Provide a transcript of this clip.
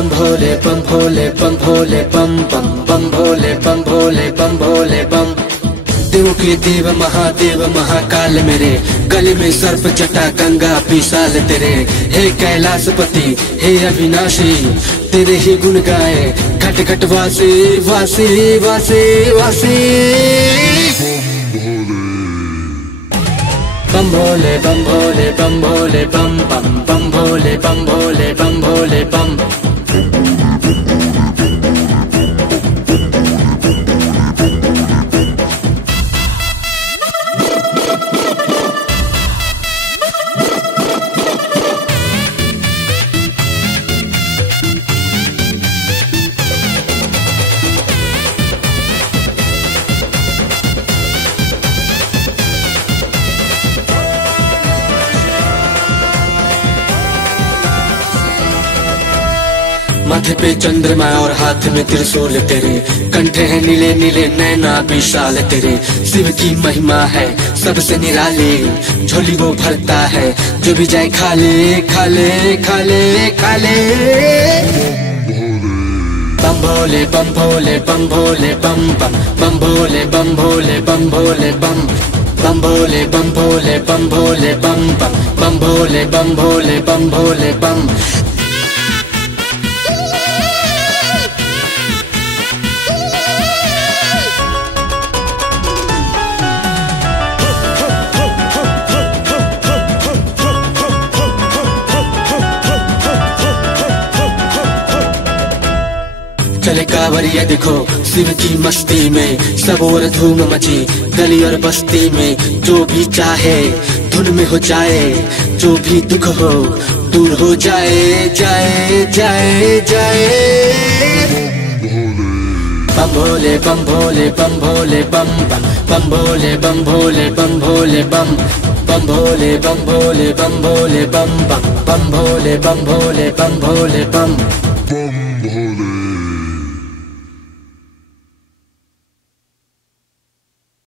बम भोले बम भोले बम भोले बम बम बम भोले बम भोले बम भोले बम। देवों के देव महादेव महाकाल मेरे, गले में सर्प जटा गंगा विशाल तेरे। हे कैलाशपति हे अविनाशी, तेरे ही गुण गाए घट घट वासी वासी वासी वासी। बम भोले बम भोले बम भोले बम बम बम भोले बम भोले बम भोले बम। माथे पे चंद्रमा और हाथ में त्रिशूल तेरे, कंठे हैं नीले नीले नैना विशाल तेरे। शिव की महिमा है सबसे निराली, झोली वो भरता है जो भी जाए खाले खाले खाले खाले। बम भोले बम भोले बम भोले बम बम बम भोले बम भोले बम भोले बम। बम भोले बम भोले बम भोले बम बम बम भोले बम भोले बम भोले बम। चले कांवरिया देखो शिव की मस्ती में, सब और धूम मची गली और बस्ती में। जो भी चाहे धुन में हो जाए, जो भी दुख हो दूर हो जाए जाए जाए जाए। बम भोले बम भोले बम भोले बम बम बम भोले बम भोले बम भोले बम। बम भोले बम भोले बम भोले बम बम बम भोले बम भोले बम भोले बम।